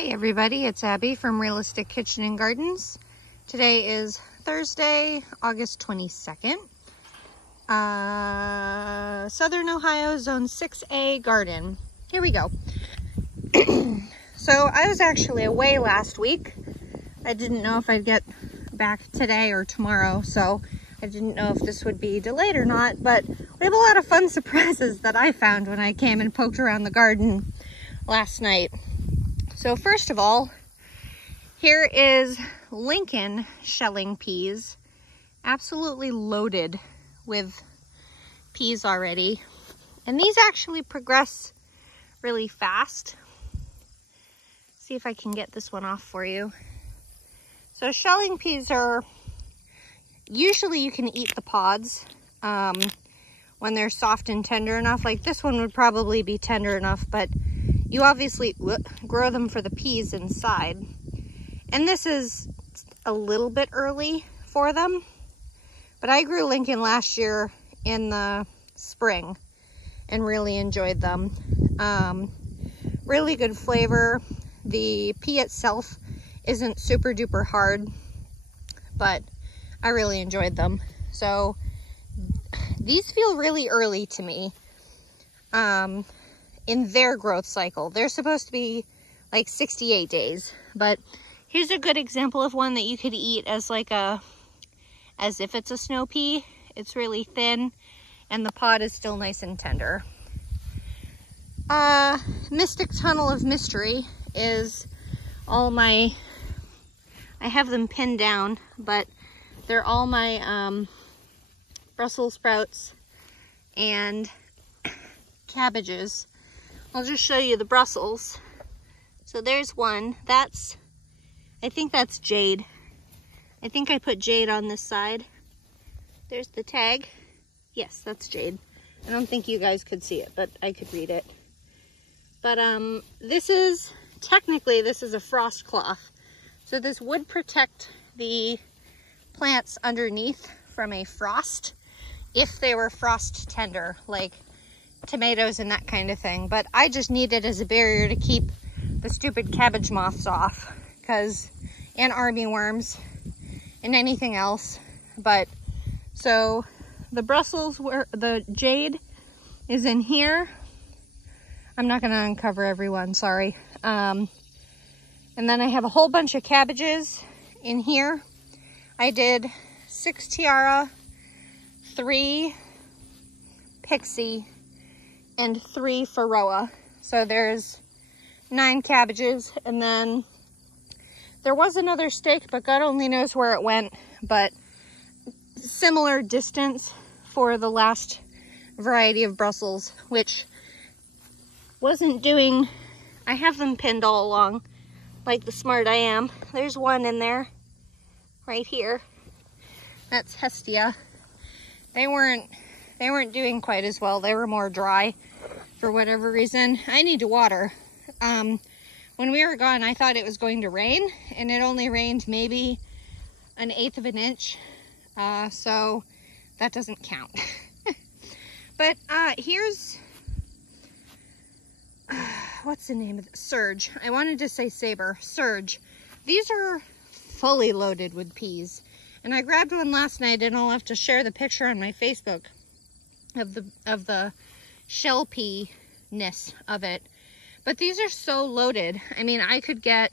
Hey everybody, it's Abby from Realistic Kitchen and Gardens. Today is Thursday, August 22nd. Southern Ohio, Zone 6A garden. Here we go. So I was actually away last week. I didn't know if I'd get back today or tomorrow, so I didn't know if this would be delayed or not, but we have a lot of fun surprises that I found when I came and poked around the garden last night. So first of all, here is Lincoln shelling peas, absolutely loaded with peas already. And these actually progress really fast. See if I can get this one off for you. So shelling peas are, usually you can eat the pods when they're soft and tender enough. Like this one would probably be tender enough, but you obviously grow them for the peas inside. And this is a little bit early for them, but I grew Lincoln last year in the spring and really enjoyed them. Really good flavor. The pea itself isn't super duper hard, but I really enjoyed them. So these feel really early to me. In their growth cycle. They're supposed to be like 68 days, but here's a good example of one that you could eat as like as if it's a snow pea. It's really thin and the pod is still nice and tender. Mystic Tunnel of Mystery is all my, I have them pinned down, but they're all my Brussels sprouts and cabbages. I'll just show you the Brussels. So there's one. I think that's Jade. I think I put Jade on this side. There's the tag. Yes, that's Jade. I don't think you guys could see it, but I could read it. But technically this is a frost cloth. So this would protect the plants underneath from a frost if they were frost tender, like tomatoes and that kind of thing. But I just need it as a barrier to keep the stupid cabbage moths off, and army worms and anything else. But so the Brussels, the Jade is in here. I'm not going to uncover everyone, sorry. And then I have a whole bunch of cabbages in here. I did 6 Tiara, 3 Pixie, and 3 Faroa. So there's 9 cabbages. And then there was another stake, but God only knows where it went. But similar distance for the last variety of Brussels, which wasn't doing, I have them pinned all along like the smart I am. There's one in there right here. That's Hestia. They weren't doing quite as well. They were more dry for whatever reason. I need to water. When we were gone, I thought it was going to rain, and it only rained maybe 1/8 of an inch. So that doesn't count. But here's, what's the name of it? Surge. I wanted to say Saber. Surge. These are fully loaded with peas. And I grabbed one last night, and I'll have to share the picture on my Facebook of the shell pea-ness of it. But these are so loaded. I mean, I could get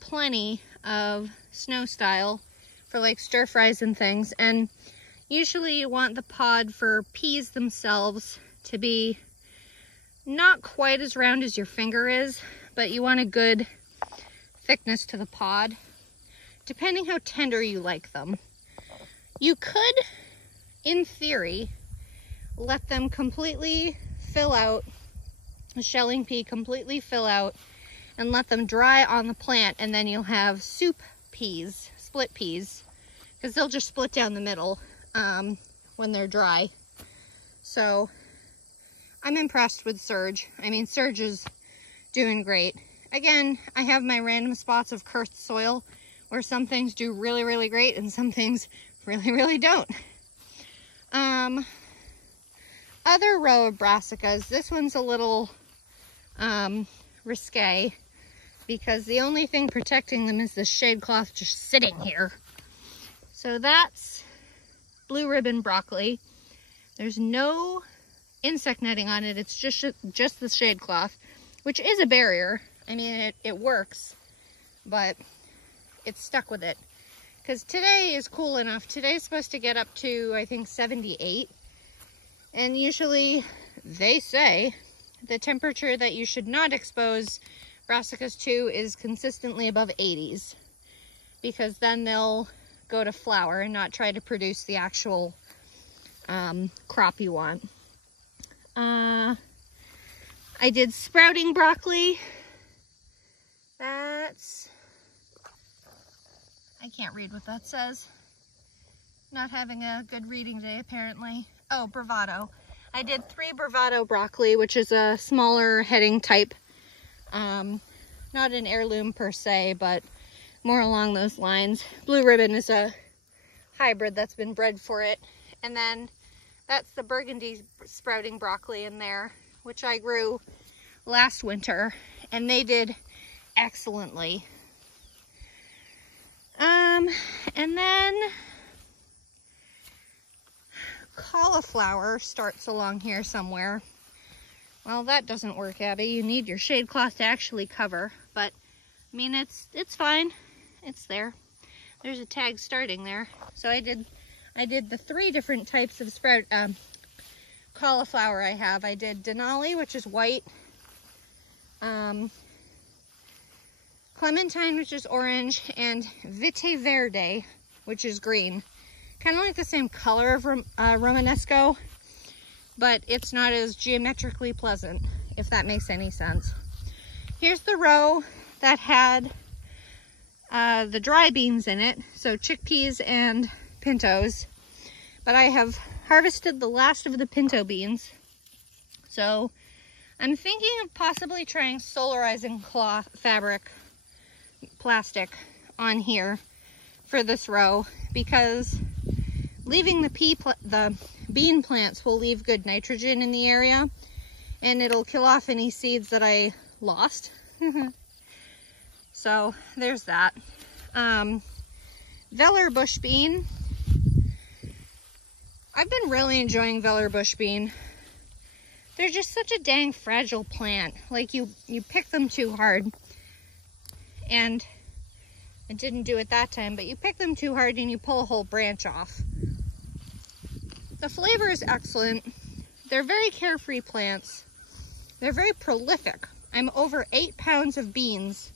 plenty of snow style for like stir fries and things. And usually you want the pod for peas themselves to be not quite as round as your finger is, but you want a good thickness to the pod, depending how tender you like them. You could, in theory, let them completely fill out, a shelling pea completely fill out, and let them dry on the plant, and then you'll have soup peas, split peas, because they'll just split down the middle when they're dry. So I'm impressed with Surge. I mean, Surge is doing great. Again, I have my random spots of cursed soil where some things do really, really great and some things really, really don't. Other row of brassicas. This one's a little risque. because the only thing protecting them is the shade cloth just sitting here. So that's blue ribbon broccoli. There's no insect netting on it. It's just the shade cloth, which is a barrier. I mean, it works, but it's stuck with it. Because today is cool enough. Today's supposed to get up to, I think, 78. And usually they say the temperature that you should not expose brassicas to is consistently above 80s. Because then they'll go to flower and not try to produce the actual crop you want. I did sprouting broccoli. That's... I can't read what that says. Not having a good reading day, apparently. Oh, Bravado. I did 3 Bravado broccoli, which is a smaller heading type. Not an heirloom per se, but more along those lines. Blue Ribbon is a hybrid that's been bred for it. And then that's the burgundy sprouting broccoli in there, which I grew last winter, and they did excellently. And then cauliflower starts along here somewhere. Well, that doesn't work, Abby. You need your shade cloth to actually cover, but I mean, it's fine. It's there. There's a tag starting there. So I did the 3 different types of cauliflower I have. I did Denali, which is white, Clementine, which is orange, and Vite Verde, which is green. Kind of like the same color of Romanesco, but it's not as geometrically pleasant, if that makes any sense. Here's the row that had the dry beans in it, so chickpeas and pintos. But I have harvested the last of the pinto beans. So I'm thinking of possibly trying solarizing cloth plastic on here for this row, because leaving the bean plants will leave good nitrogen in the area, and it'll kill off any seeds that I lost. So there's that. Veller bush bean. I've been really enjoying Veller bush bean. They're just such a dang fragile plant. Like you pick them too hard, and I didn't do it that time, but you pick them too hard and you pull a whole branch off. The flavor is excellent. They're very carefree plants. They're very prolific. I'm over 8 pounds of beans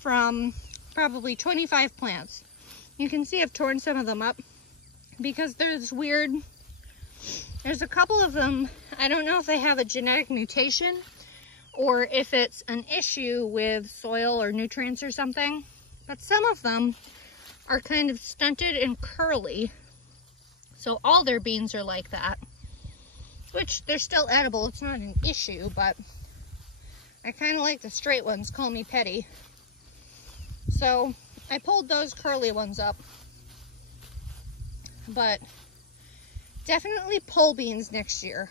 from probably 25 plants. You can see I've torn some of them up because there's a couple of them, I don't know if they have a genetic mutation or if it's an issue with soil or nutrients or something, but some of them are kind of stunted and curly. So all their beans are like that, which they're still edible. It's not an issue, but I kind of like the straight ones. Call me petty. So I pulled those curly ones up, but definitely pole beans next year.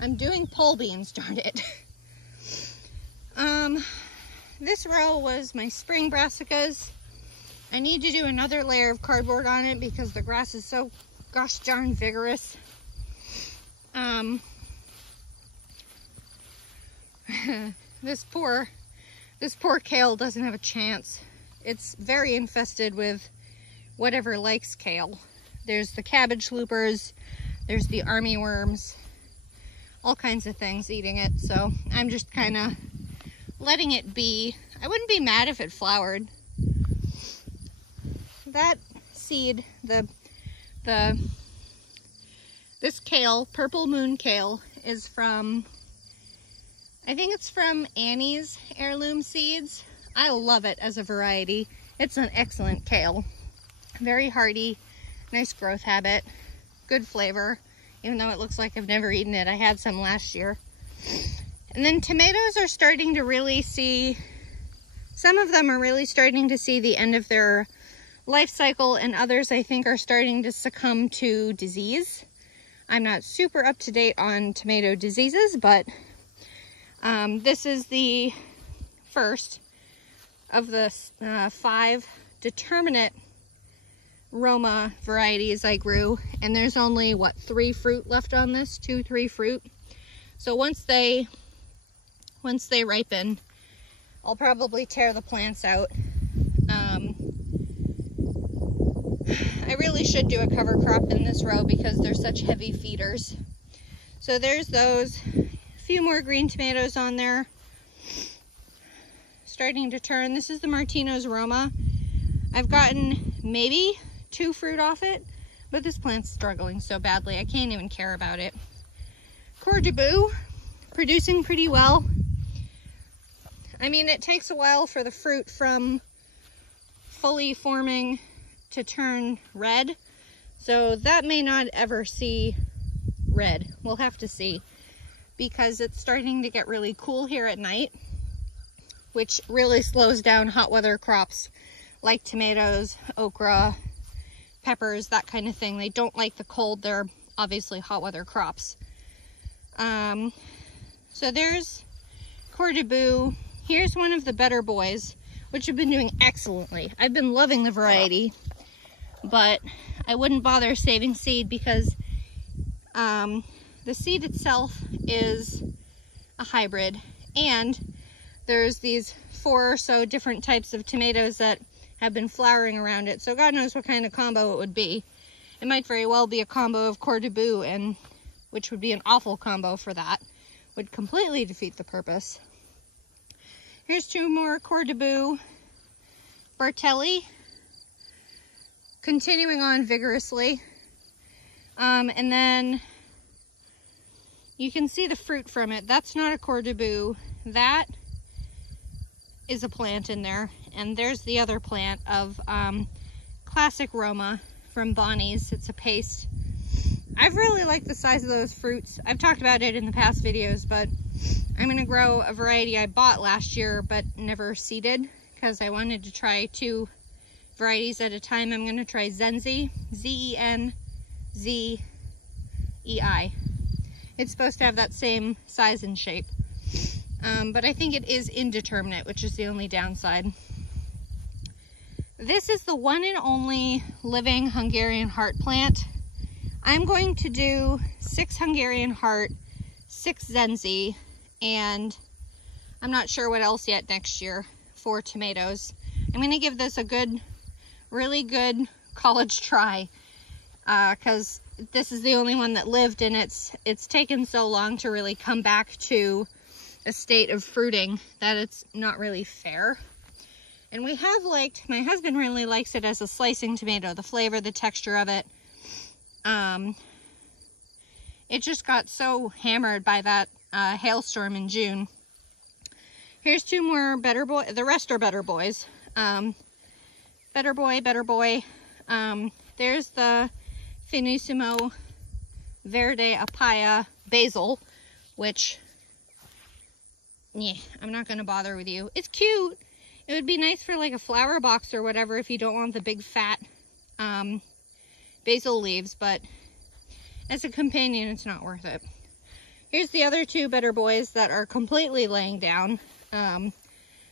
I'm doing pole beans, darn it. This row was my spring brassicas. I need to do another layer of cardboard on it because the grass is so gosh darn vigorous. This poor kale doesn't have a chance. It's very infested with whatever likes kale. There's the cabbage loopers, there's the army worms, all kinds of things eating it. So I'm just kind of letting it be. I wouldn't be mad if it flowered. That seed, this kale, Purple Moon kale, is from, I think it's from Annie's Heirloom Seeds. I love it as a variety. It's an excellent kale. Very hardy, nice growth habit, good flavor, even though it looks like I've never eaten it. I had some last year. And then tomatoes are starting to really see, some of them are really starting to see the end of their life cycle, and others I think are starting to succumb to disease. I'm not super up to date on tomato diseases, but this is the first. of the 5 determinate Roma varieties I grew, and there's only, what, 3 fruit left on this? 2, 3 fruit. So once they ripen, I'll probably tear the plants out. I really should do a cover crop in this row because they're such heavy feeders. So there's those. A few more green tomatoes on there. Starting to turn. This is the Martino's Roma. I've gotten maybe 2 fruit off it, but this plant's struggling so badly I can't even care about it. Coeur de Boue, producing pretty well. I mean, it takes a while for the fruit from fully forming to turn red, so that may not ever see red. We'll have to see, because it's starting to get really cool here at night, which really slows down hot weather crops like tomatoes, okra, peppers, that kind of thing. They don't like the cold. They're obviously hot weather crops. So there's Coeur de Boue. Here's one of the Better Boys, which have been doing excellently. I've been loving the variety, but I wouldn't bother saving seed because the seed itself is a hybrid, and there's these 4 or so different types of tomatoes that have been flowering around it, so God knows what kind of combo it would be. It might very well be a combo of Coeur de Boue, and which would be an awful combo for that. Would completely defeat the purpose. Here's 2 more Coeur de Boue. Bartelli, continuing on vigorously. And then you can see the fruit from it. That's not a Coeur de Boue. That is a plant in there. And there's the other plant of classic Roma from Bonnie's. It's a paste. I've really liked the size of those fruits. I've talked about it in the past videos, but I'm going to grow a variety I bought last year but never seeded because I wanted to try 2 varieties at a time. I'm going to try Zenzi, Z-E-N-Z-E-I. It's supposed to have that same size and shape, but I think it is indeterminate, which is the only downside. This is the one and only living Hungarian heart plant. I'm going to do 6 Hungarian heart, 6 Zenzi, and I'm not sure what else yet next year for tomatoes. I'm going to give this a good, really good college try because this is the only one that lived, and it's taken so long to really come back to a state of fruiting that it's not really fair. And we have liked, my husband really likes it as a slicing tomato, the flavor, the texture of it. It just got so hammered by that hailstorm in June. Here's 2 more Better Boy. The rest are Better Boys. Better Boy. There's the Finissimo Verde Apaya Basil, which, yeah, I'm not going to bother with you. It's cute. It would be nice for like a flower box or whatever if you don't want the big fat basil leaves, but as a companion, it's not worth it. Here's the other 2 Better Boys that are completely laying down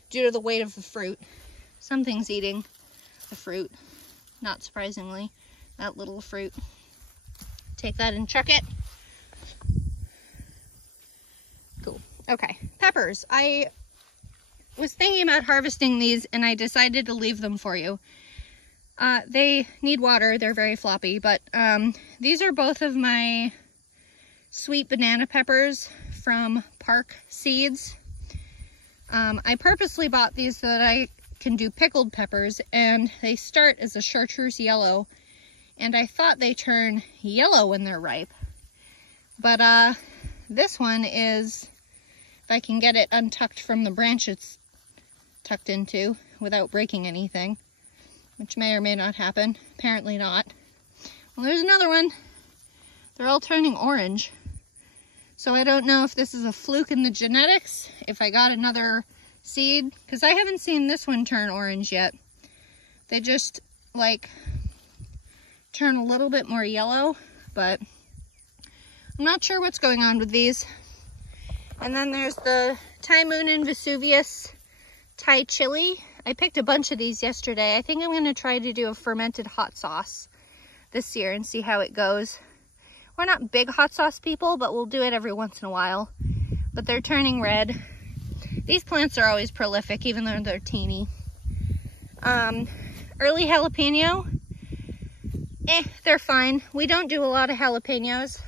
due to the weight of the fruit. Something's eating the fruit, not surprisingly, that little fruit. Take that and chuck it. Cool. Okay, peppers. I was thinking about harvesting these and I decided to leave them for you. They need water, they're very floppy, but these are both of my sweet banana peppers from Park Seeds. I purposely bought these so that I can do pickled peppers, and they start as a chartreuse yellow, and I thought they turn yellow when they're ripe. But this one is, if I can get it untucked from the branch it's tucked into without breaking anything, which may or may not happen. Apparently not. Well, there's another one. They're all turning orange. So I don't know if this is a fluke in the genetics, if I got another seed, because I haven't seen this one turn orange yet. They just, like, turn a little bit more yellow, but I'm not sure what's going on with these. And then there's the Ty Moonin Vesuvius Thai chili. I picked a bunch of these yesterday. I think I'm going to try to do a fermented hot sauce this year and see how it goes. We're not big hot sauce people, but we'll do it every once in a while. But they're turning red. These plants are always prolific, even though they're teeny. Early jalapeno, they're fine. We don't do a lot of jalapenos.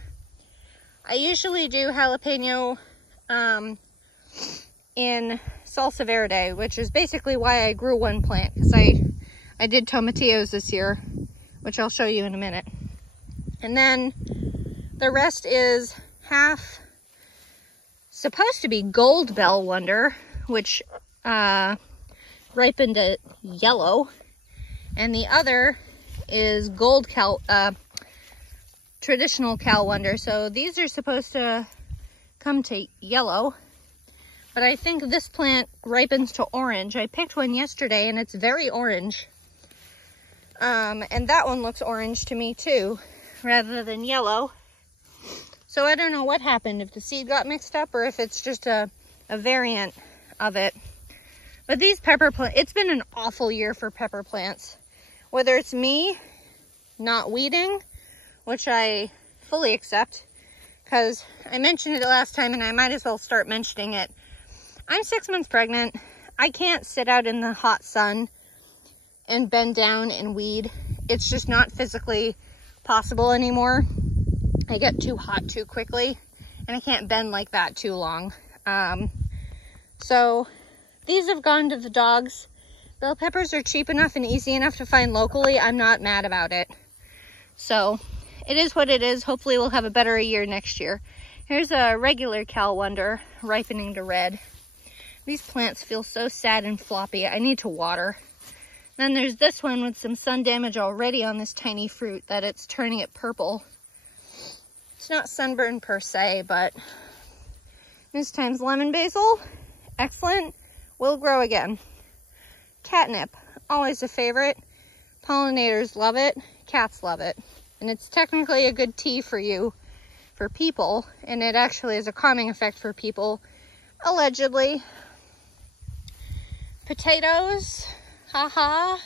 I usually do jalapeno in salsa verde, which is basically why I grew one plant, because I did tomatillos this year, which I'll show you in a minute. And then the rest is half supposed to be Gold Bell Wonder, which ripened to yellow, and the other is traditional Cal Wonder. So these are supposed to come to yellow, but I think this plant ripens to orange. I picked one yesterday and it's very orange. And that one looks orange to me too, rather than yellow. So I don't know what happened, if the seed got mixed up or if it's just a variant of it. But these pepper plants, it's been an awful year for pepper plants. Whether it's me not weeding, which I fully accept, because I mentioned it last time and I might as well start mentioning it. I'm 6 months pregnant. I can't sit out in the hot sun and bend down and weed. It's just not physically possible anymore. I get too hot too quickly and I can't bend like that too long. So these have gone to the dogs. Bell peppers are cheap enough and easy enough to find locally. I'm not mad about it. So it is what it is. Hopefully we'll have a better year next year. Here's a regular Cal Wonder ripening to red. These plants feel so sad and floppy. I need to water. Then there's this one with some sun damage already on this tiny fruit that it's turning it purple. It's not sunburn per se, but this time's lemon basil. Excellent. Will grow again. Catnip, always a favorite. Pollinators love it. Cats love it. And it's technically a good tea for you, for people. And it actually has a calming effect for people, allegedly. Potatoes, haha.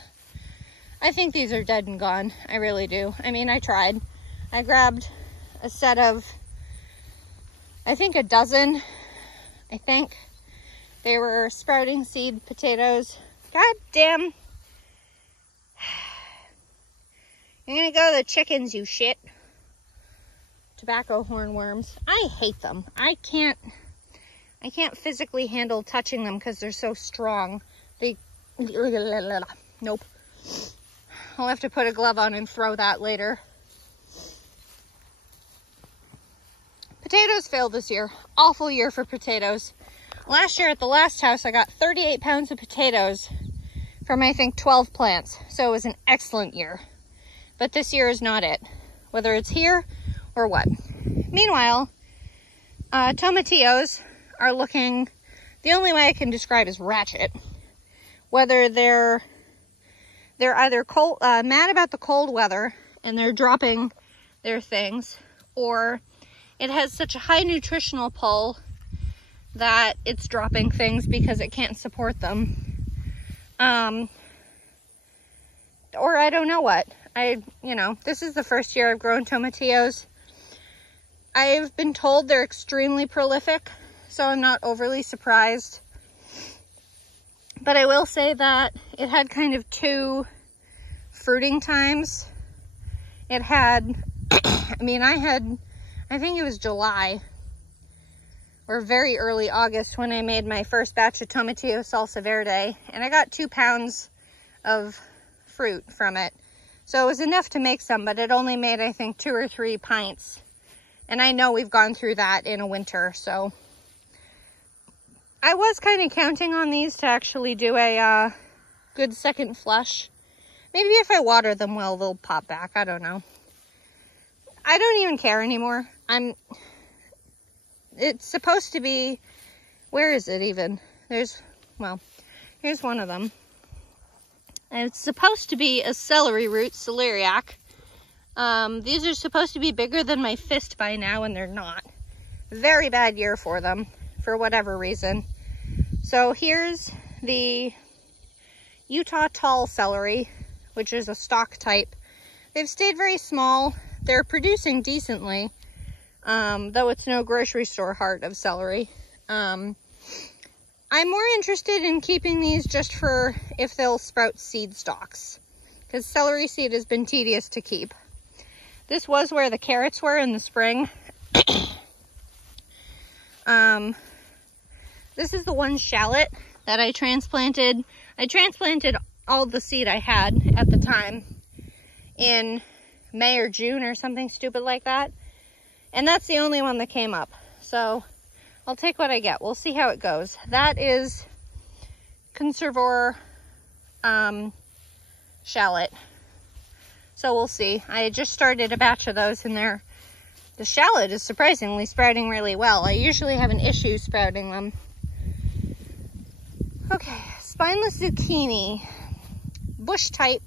I think these are dead and gone. I really do. I mean, I tried. I grabbed a set of, I think a dozen. I think they were sprouting seed potatoes. God damn. You're gonna go to the chickens, you shit. Tobacco hornworms. I hate them. I can't physically handle touching them because they're so strong. Nope. I'll have to put a glove on and throw that later. Potatoes failed this year. Awful year for potatoes. Last year at the last house, I got 38 pounds of potatoes from, I think, 12 plants. So it was an excellent year. But this year is not it, whether it's here or what. Meanwhile, tomatillos are looking, the only way I can describe is ratchet. Whether they're either cold, mad about the cold weather and they're dropping their things, or it has such a high nutritional pull that it's dropping things because it can't support them. Or I don't know what. This is the first year I've grown tomatillos. I've been told they're extremely prolific, so I'm not overly surprised. But I will say that it had kind of two fruiting times. It had, I think it was July or very early August when I made my first batch of tomatillo salsa verde, and I got 2 pounds of fruit from it. So it was enough to make some, but it only made, I think, 2 or 3 pints. And I know we've gone through that in a winter, so I was kind of counting on these to actually do a good second flush. Maybe if I water them well, they'll pop back. I don't know. I don't even care anymore. It's supposed to be, where is it even? Here's one of them. And it's supposed to be a celery root, celeriac. These are supposed to be bigger than my fist by now, and they're not. Very bad year for them, for whatever reason. So here's the Utah tall celery, which is a stalk type. They've stayed very small. They're producing decently, though it's no grocery store heart of celery. I'm more interested in keeping these just for if they'll sprout seed stalks, because celery seed has been tedious to keep. This was where the carrots were in the spring. This is the one shallot that I transplanted. I transplanted all the seed I had at the time in May or June or something stupid like that. And that's the only one that came up. So I'll take what I get. We'll see how it goes. That is conservor shallot. So we'll see. I just started a batch of those in there. The shallot is surprisingly sprouting really well. I usually have an issue sprouting them. Okay, spineless zucchini, bush type,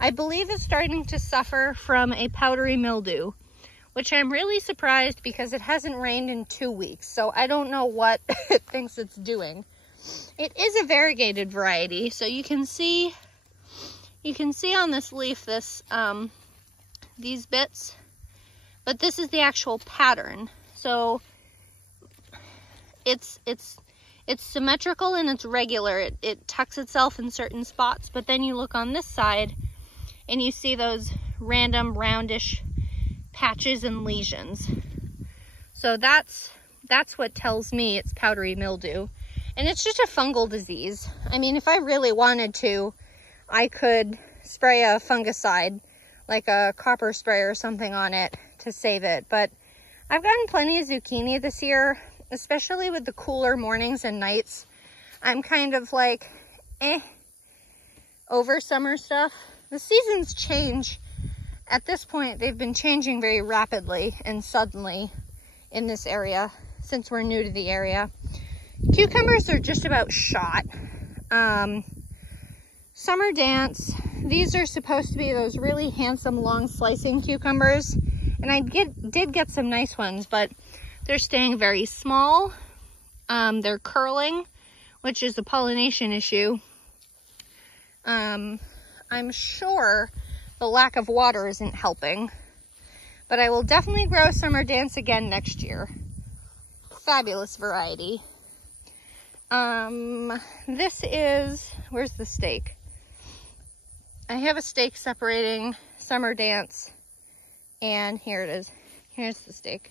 I believe is starting to suffer from a powdery mildew, which I'm really surprised because it hasn't rained in 2 weeks. So I don't know what it thinks it's doing. It is a variegated variety. So you can see on this leaf these bits, but this is the actual pattern. So it's symmetrical and it's regular. It tucks itself in certain spots, but then you look on this side and you see those random roundish patches and lesions. So that's what tells me it's powdery mildew. And it's just a fungal disease. I mean, if I really wanted to, I could spray a fungicide, like a copper spray or something on it to save it. But I've gotten plenty of zucchini this year, especially with the cooler mornings and nights. I'm kind of like, over summer stuff. The seasons change. At this point, they've been changing very rapidly and suddenly in this area since we're new to the area. Cucumbers are just about shot. Summer Dance, these are supposed to be those really handsome long slicing cucumbers. And I did get some nice ones, but they're staying very small. They're curling, which is a pollination issue. I'm sure the lack of water isn't helping, but I will definitely grow Summer Dance again next year. Fabulous variety. This is, where's the stake? I have a stake separating Summer Dance, and here it is. Here's the stake.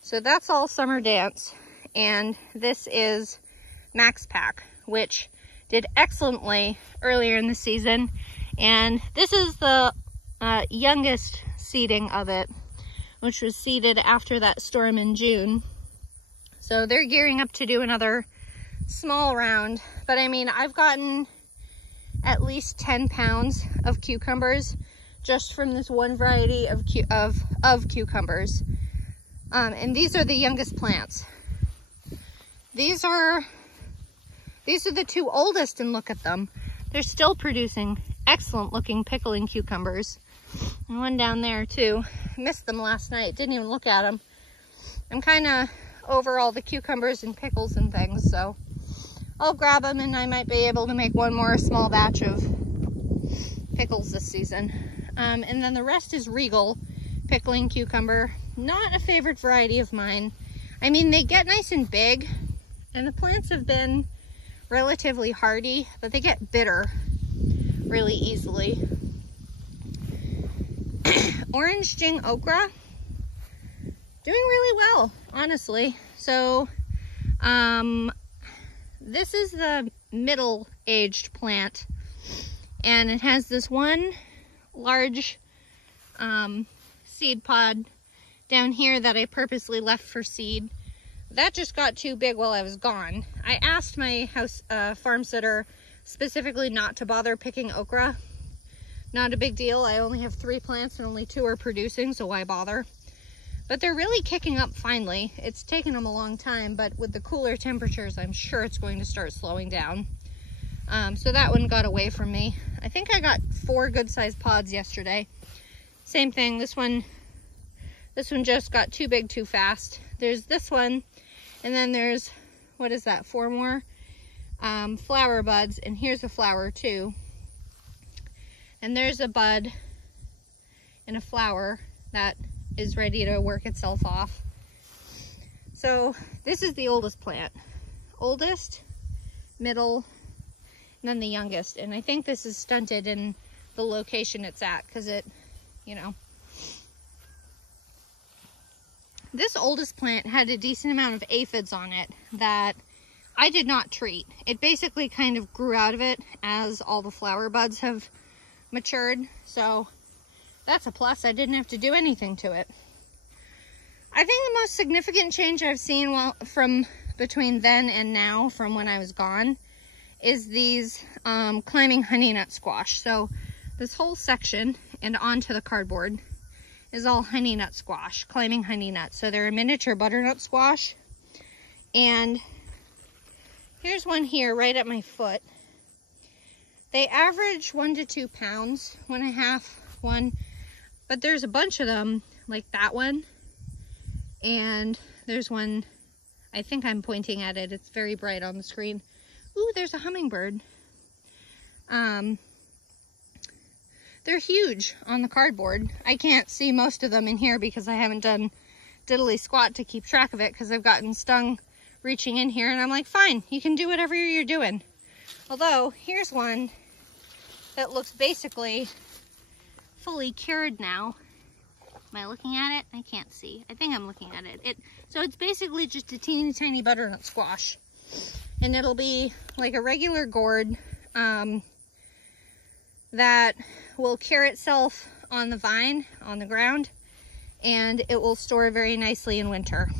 So that's all Summer Dance, and this is Max Pack, which did excellently earlier in the season. And this is the youngest seeding of it, which was seeded after that storm in June. So they're gearing up to do another small round. But I mean, I've gotten at least 10 pounds of cucumbers just from this one variety of cucumbers. And these are the youngest plants. These are the two oldest, and look at them. They're still producing excellent looking pickling cucumbers. And one down there too. Missed them last night, didn't even look at them. I'm kind of over all the cucumbers and pickles and things, so I'll grab them and I might be able to make one more small batch of pickles this season. And then the rest is Regal pickling cucumber. Not a favorite variety of mine. I mean, they get nice and big, and the plants have been relatively hardy, but they get bitter really easily. Orange Jing okra, doing really well, honestly. So this is the middle-aged plant, and it has this one large seed pod down here that I purposely left for seed. That just got too big while I was gone. I asked my house farm sitter specifically not to bother picking okra. Not a big deal. I only have 3 plants and only 2 are producing, so why bother? But they're really kicking up finally. It's taken them a long time, but with the cooler temperatures, I'm sure it's going to start slowing down. So that one got away from me. I think I got 4 good-sized pods yesterday. Same thing, this one just got too big too fast. There's this one, and then there's, what is that, 4 more? flower buds, and here's a flower too. And there's a bud and a flower that is ready to work itself off. So this is the oldest plant. Oldest, middle, and then the youngest. And I think this is stunted in the location it's at because it, you know. This oldest plant had a decent amount of aphids on it that I did not treat. It basically kind of grew out of it as all the flower buds have matured. So that's a plus. I didn't have to do anything to it. I think the most significant change I've seen from between then and now, from when I was gone, is these climbing honey nut squash. So this whole section and onto the cardboard is all honey nut squash, climbing honey nuts. So they're a miniature butternut squash. And here's one here right at my foot. They average 1 to 2 pounds, 1.5, 1. But there's a bunch of them, like that one. And there's one, I think I'm pointing at it. It's very bright on the screen. Ooh, there's a hummingbird. They're huge on the cardboard. I can't see most of them in here because I haven't done diddly squat to keep track of it because I've gotten stung reaching in here, and I'm like, fine, you can do whatever you're doing. Although, here's one that looks basically fully cured now. Am I looking at it? I can't see. I think I'm looking at it. So it's basically just a teeny tiny butternut squash. And it'll be like a regular gourd that will cure itself on the vine, on the ground, and it will store very nicely in winter.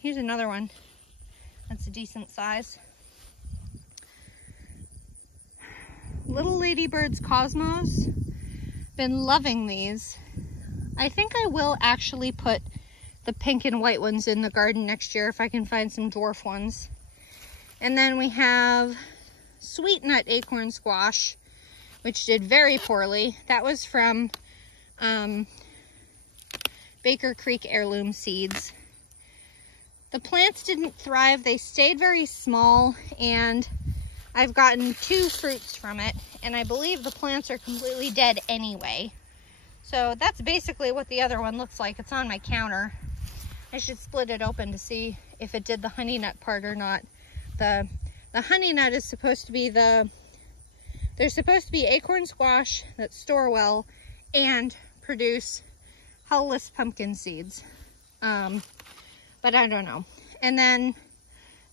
Here's another one. That's a decent size. Little Ladybird's Cosmos. Been loving these. I think I will actually put the pink and white ones in the garden next year if I can find some dwarf ones. And then we have sweet nut acorn squash, which did very poorly. That was from Baker Creek Heirloom Seeds. The plants didn't thrive. They stayed very small, and I've gotten 2 fruits from it, and I believe the plants are completely dead anyway. So that's basically what the other one looks like. It's on my counter. I should split it open to see if it did the honey nut part or not. The honey nut is supposed to be they're supposed to be acorn squash that store well and produce hull-less pumpkin seeds. But I don't know. And then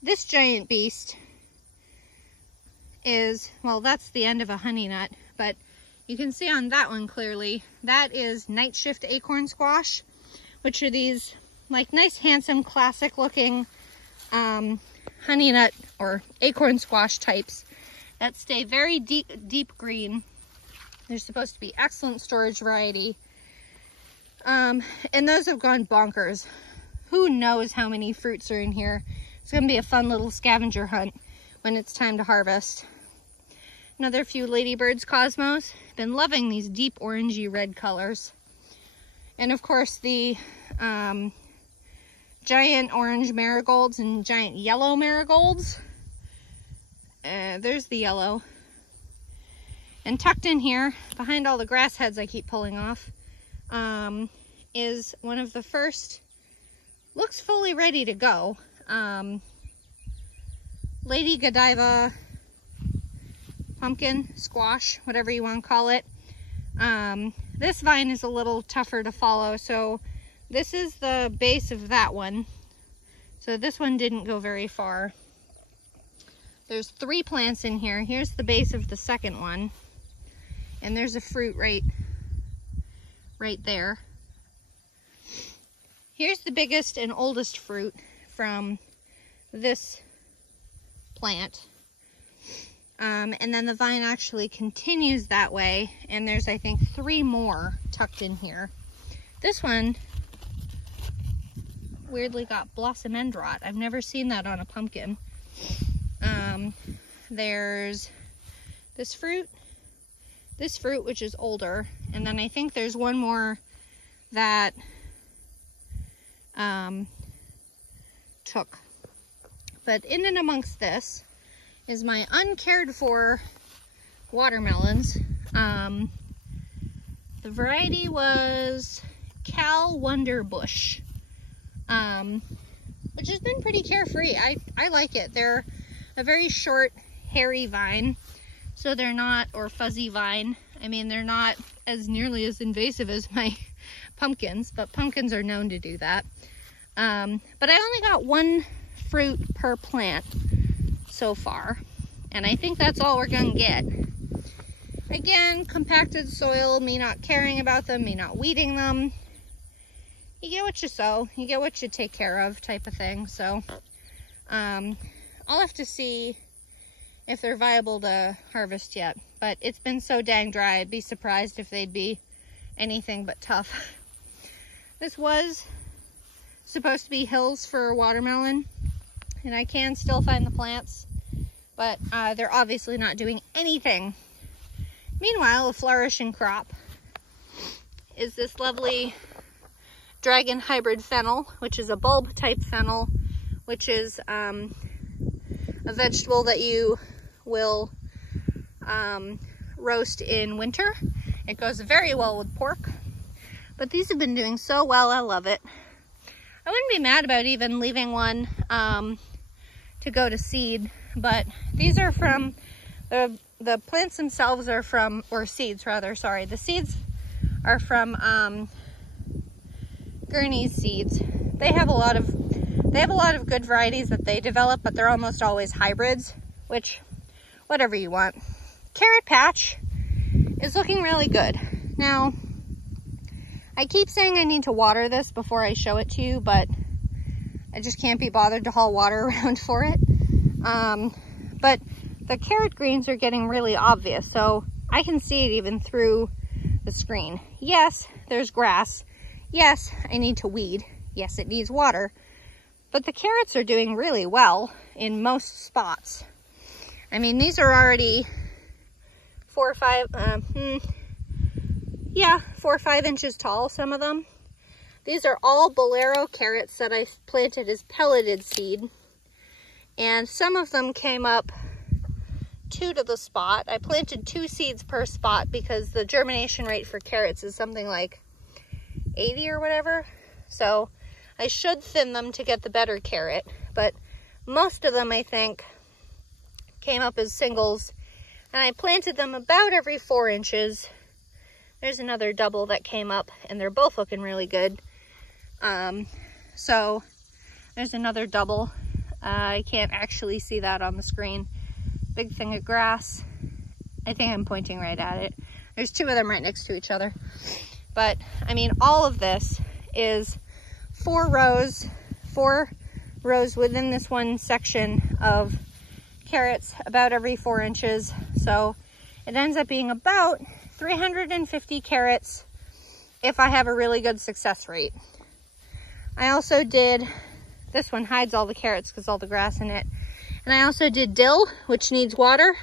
this giant beast is, well, that's the end of a honey nut, but you can see on that one clearly, that is night shift acorn squash, which are these like nice, handsome, classic looking honey nut or acorn squash types that stay very deep green. They're supposed to be excellent storage variety. And those have gone bonkers. Who knows how many fruits are in here. It's gonna be a fun little scavenger hunt when it's time to harvest. Another few Ladybird's Cosmos. Been loving these deep orangey red colors. And of course the giant orange marigolds and giant yellow marigolds. There's the yellow. And tucked in here, behind all the grass heads I keep pulling off, is one of the first, looks fully ready to go, Lady Godiva pumpkin squash, whatever you want to call it. This vine is a little tougher to follow, so this is the base of that one. So this one didn't go very far. There's 3 plants in here. Here's the base of the second one. And there's a fruit right there. Here's the biggest and oldest fruit from this plant. And then the vine actually continues that way, and there's, I think, 3 more tucked in here. This one weirdly got blossom end rot. I've never seen that on a pumpkin. There's this fruit, which is older, and then I think there's one more that took. But in and amongst this is my uncared for watermelons. The variety was Cal Wonder Bush, which has been pretty carefree. I like it. They're a very short, hairy vine, so they're not, or fuzzy vine. I mean, they're not as nearly as invasive as my pumpkins, but pumpkins are known to do that. But I only got 1 fruit per plant so far, and I think that's all we're gonna get. Again, compacted soil, me not caring about them, me not weeding them. You get what you sow, you get what you take care of, type of thing. So I'll have to see if they're viable to harvest yet, but it's been so dang dry, I'd be surprised if they'd be anything but tough. This was supposed to be hills for watermelon, and I can still find the plants, but they're obviously not doing anything. Meanwhile, a flourishing crop is this lovely dragon hybrid fennel, which is a bulb type fennel, which is a vegetable that you will roast in winter. It goes very well with pork, but these have been doing so well, I love it. I wouldn't be mad about even leaving one to go to seed, but these are from, the plants themselves are from, or seeds rather, sorry. The seeds are from Gurney's Seeds. They have a lot of good varieties that they develop, but they're almost always hybrids, which, whatever you want. Carrot patch is looking really good. Now, I keep saying I need to water this before I show it to you, but I just can't be bothered to haul water around for it. But the carrot greens are getting really obvious, so I can see it even through the screen. Yes, there's grass. Yes, I need to weed. Yes, it needs water. But the carrots are doing really well in most spots. I mean, these are already 4 or 5 inches tall, some of them. These are all Bolero carrots that I planted as pelleted seed. And some of them came up 2 to the spot. I planted 2 seeds per spot because the germination rate for carrots is something like 80 or whatever. So I should thin them to get the better carrot, but most of them, I think, came up as singles, and I planted them about every 4 inches. There's another double that came up, and they're both looking really good. So there's another double. I can't actually see that on the screen. Big thing of grass. I think I'm pointing right at it. There's 2 of them right next to each other. But, I mean, all of this is 4 rows within this one section of carrots, about every 4 inches. So it ends up being about 350 carrots if I have a really good success rate. I also did, this one hides all the carrots because all the grass in it. And I also did dill, which needs water.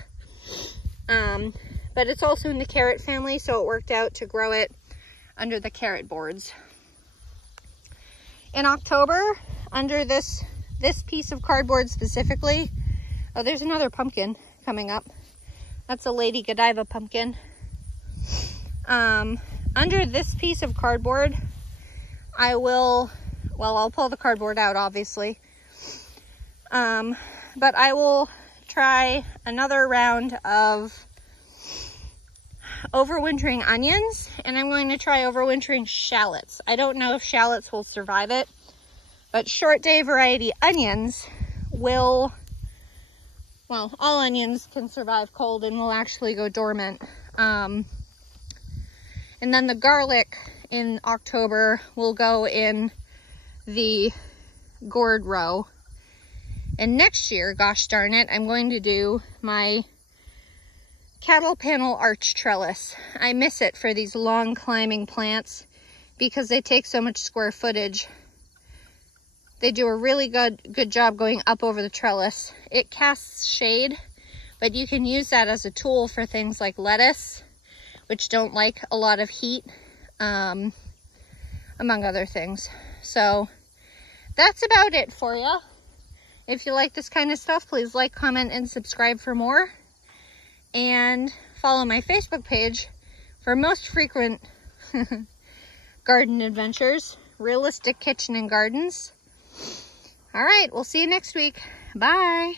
But it's also in the carrot family, so it worked out to grow it under the carrot boards. In October, under this piece of cardboard specifically, oh, there's another pumpkin coming up. That's a Lady Godiva pumpkin. Under this piece of cardboard, I will, well, I'll pull the cardboard out, obviously. But I will try another round of overwintering onions, and I'm going to try overwintering shallots. I don't know if shallots will survive it, but short day variety onions will, well, all onions can survive cold and will actually go dormant. And then the garlic in October will go in the gourd row. And next year, gosh darn it, I'm going to do my cattle panel arch trellis. I miss it for these long climbing plants because they take so much square footage. They do a really good job going up over the trellis. It casts shade, but you can use that as a tool for things like lettuce, which don't like a lot of heat, among other things. So that's about it for you. If you like this kind of stuff, please like, comment, and subscribe for more. And follow my Facebook page for most frequent garden adventures, Realistic Kitchen and Gardens. All right, we'll see you next week. Bye.